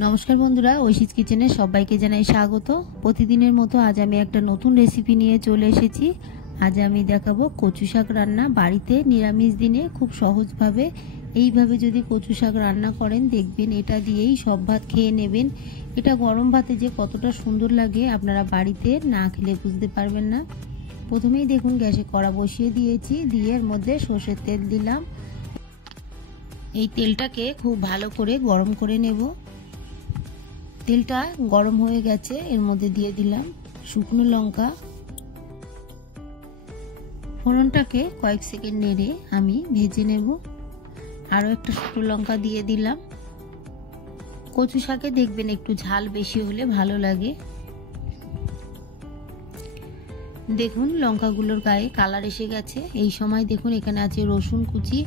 নমস্কার বন্ধুরা, ঐশীজ কিচেনে সবাইকে জানাই স্বাগত। প্রতিদিনের মতো আজ আমি একটা নতুন রেসিপি নিয়ে চলে এসেছি। আজ আমি দেখাবো কচু শাক রান্না বাড়িতে নিরামিষ দিনে খুব সহজভাবে। এইভাবে যদি কচু শাক রান্না করেন দেখবেন এটা দিয়েই সব ভাত খেয়ে নেবেন। এটা গরম ভাতে যে কতটা সুন্দর লাগে আপনারা বাড়িতে না খেলে বুঝতে পারবেন না। প্রথমেই দেখুন গ্যাসে কড়া বসিয়ে দিয়েছি, দিয়ে এর মধ্যে সর্ষের তেল দিলাম। এই তেলটাকে খুব ভালো করে গরম করে নেব। তেলটা গরম হয়ে গেছে, এর মধ্যে দিয়ে দিলাম শুকনো লঙ্কা। ফোড়নটাকে কয়েক সেকেন্ড নেড়ে আমি ভেজে নেব। আরও একটা শুকনো লঙ্কা দিয়ে দিলাম। কচু শাকে দেখবেন একটু ঝাল বেশি হলে ভালো লাগে। দেখুন লঙ্কাগুলোর গায়ে কালার এসে গেছে। এই সময় দেখুন এখানে আছে রসুন কুচি,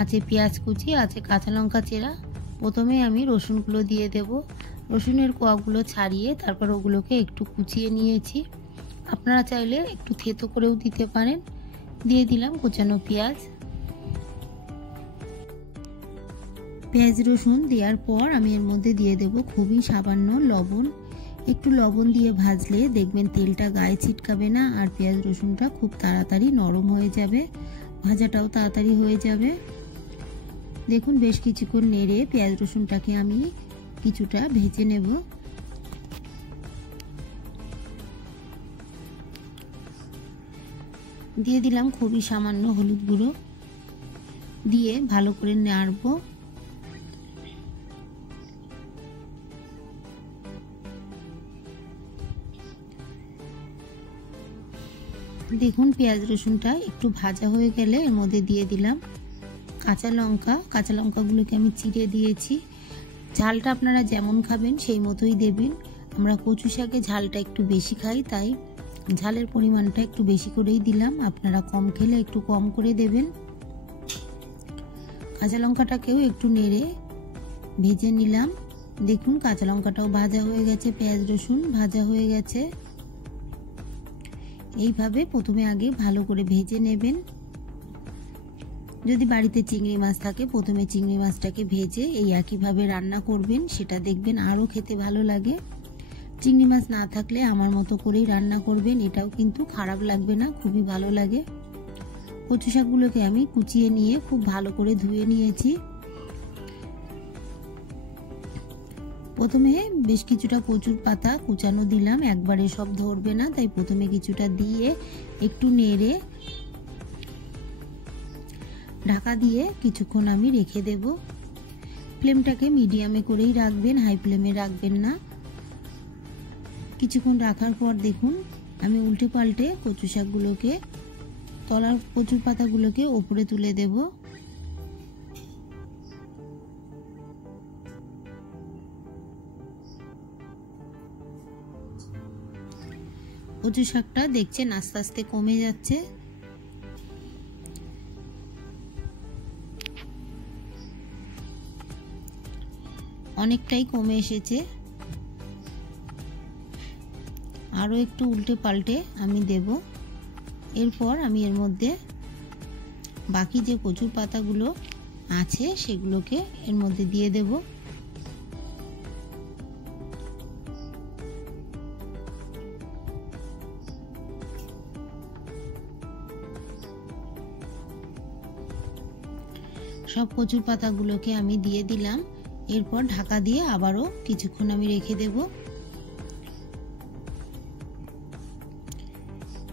আছে পেঁয়াজ কুচি, আছে কাঁচা লঙ্কা চেরা। প্রথমে আমি রসুনগুলো দিয়ে দেব। রসুনের কোয়াগুলো ছাড়িয়ে তারপর ওগুলোকে একটু কুচিয়ে নিয়েছি। আপনারা চাইলে একটু থেতো করেও দিতে পারেন। দিয়ে দিলাম কুচানো পেঁয়াজ। পেঁয়াজ রসুন দেওয়ার পর আমি এর মধ্যে দিয়ে দেব খুবই সামান্য লবণ। একটু লবণ দিয়ে ভাজলে দেখবেন তেলটা গায়ে ছিটকাবে না, আর পেঁয়াজ রসুনটা খুব তাড়াতাড়ি নরম হয়ে যাবে, ভাজাটাও তাড়াতাড়ি হয়ে যাবে। দেখুন বেশ কিছুক্ষণ নেড়ে পেঁয়াজ রসুনটাকে আমি কিছুটা ভেজে নেব। দিয়ে দিলাম খুবই সামান্য হলুদ গুঁড়ো, দিয়ে ভালো করে নাড়ব। দেখুন পেঁয়াজ রসুনটা একটু ভাজা হয়ে গেলে এর মধ্যে দিয়ে দিলাম কাঁচা লঙ্কা। কাঁচা লঙ্কাগুলোকে আমি চিড়ে দিয়েছি। ঝালটা আপনারা যেমন খাবেন সেই মতোই দেবেন। আমরা কচু শাকে ঝালটা একটু বেশি খাই, তাই ঝালের পরিমাণটা একটু বেশি করেই দিলাম। আপনারা কম খেলে একটু কম করে দেবেন। কাঁচা লঙ্কাটাকেও একটু নেড়ে ভেজে নিলাম। দেখুন কাঁচা লঙ্কাটাও ভাজা হয়ে গেছে, পেঁয়াজ রসুন ভাজা হয়ে গেছে। এইভাবে প্রথমে আগে ভালো করে ভেজে নেবেন। যদি বাড়িতে চিংড়ি মাছ থাকে প্রথমে চিংড়ি মাছটাকে ভেজে এই একইভাবে রান্না করবেন, সেটা দেখবেন আরও খেতে ভালো লাগে। চিংড়ি মাছ না থাকলে আমার মতো করেই রান্না করবেন, এটাও কিন্তু খারাপ লাগবে না, খুবই ভালো লাগে। কচু শাকগুলোকে আমি কুচিয়ে নিয়ে খুব ভালো করে ধুয়ে নিয়েছি। প্রথমে বেশ কিছুটা কচুর পাতা কুচানো দিলাম, একবারে সব ধরবে না, তাই প্রথমে কিছুটা দিয়ে একটু নেড়ে ঢাকা দিয়ে কিছুক্ষণ আমি রেখে দেব। ফ্লেমটাকে মিডিয়ামে করেই রাখবেন, হাই ফ্লেমে রাখবেন না। কিছুক্ষণ রাখার পর দেখুন আমি উল্টে পাল্টে কচু শাকগুলোকে, তলার কচুর পাতাগুলোকে ওপরে তুলে দেব। কচু শাকটা দেখছেন আস্তে আস্তে কমে যাচ্ছে। অনেকটাই কমে এসেছে। আরও একটু উল্টে পাল্টে আমি দেব। এরপর আমি এর মধ্যে বাকি যে কচুর পাতাগুলো আছে সেগুলোকে এর মধ্যে দিয়ে দেব। সব কচুর পাতাগুলোকে আমি দিয়ে দিলাম। এরপর ঢাকা দিয়ে আবারও কিছুক্ষণ আমি রেখে দেব।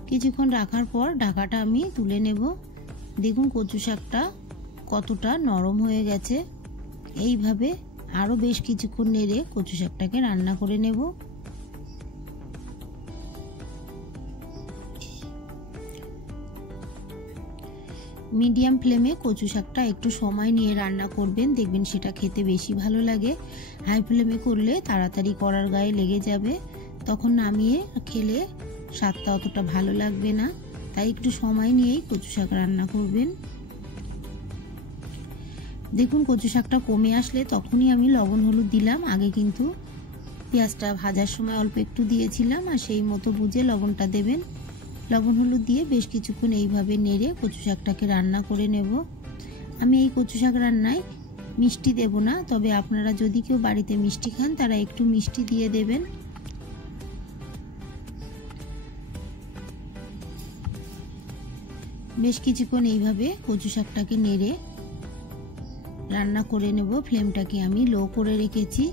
কিছুক্ষণ রাখার পর ঢাকাটা আমি তুলে নেব। দেখুন কচু শাকটা কতটা নরম হয়ে গেছে। এইভাবে আরও বেশ কিছুক্ষণ নেড়ে কচু শাকটাকে রান্না করে নেব। মিডিয়াম ফ্লেমে কচু শাকটা একটু সময় নিয়ে রান্না করবেন, দেখবেন সেটা খেতে বেশি ভালো লাগে। হাই ফ্লেমে করলে তাড়াতাড়ি কড়ার গায়ে লেগে যাবে, তখন নামিয়ে খেলে স্বাদটা অতটা ভালো লাগবে না। তাই একটু সময় নিয়েই কচু শাক রান্না করবেন। দেখুন কচু শাকটা কমে আসলে তখনই আমি লবণ হলুদ দিলাম। আগে কিন্তু পেঁয়াজটা ভাজার সময় অল্প একটু দিয়েছিলাম, আর সেই মতো বুঝে লবণটা দেবেন। লবণ হলুদ দিয়ে বেশ কিছুক্ষণ এইভাবে নেড়ে কচু শাকটাকে রান্না করে নেব। আমি এই কচু শাক রান্নায় মিষ্টি দেব না, তবে আপনারা যদি কেউ বাড়িতে মিষ্টি খান তারা একটু মিষ্টি দিয়ে দেবেন। বেশ কিছুক্ষণ এইভাবে কচু শাকটাকে নেড়ে রান্না করে নেব। ফ্লেমটাকে আমি লো করে রেখেছি।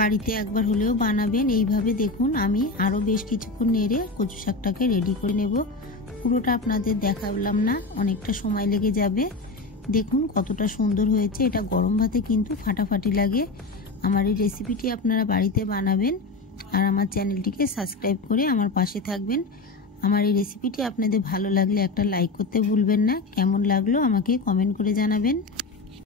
বাড়িতে একবার হলেও বানাবেন এইভাবে। দেখুন আমি আরো বেশ কিছুক্ষণ নেড়ে কচু শাকটাকে রেডি করে নেব। পুরোটা আপনাদের দেখালাম না, অনেকটা সময় লেগে যাবে। দেখুন কতটা সুন্দর হয়েছে, এটা গরম ভাতে কিন্তু ফাটাফাটি লাগে। আমার এই রেসিপিটি আপনারা বাড়িতে বানাবেন আর আমার চ্যানেলটিকে সাবস্ক্রাইব করে আমার পাশে থাকবেন। আমার এই রেসিপিটি আপনাদের ভালো লাগলে একটা লাইক করতে ভুলবেন না। কেমন লাগলো আমাকে কমেন্ট করে জানাবেন।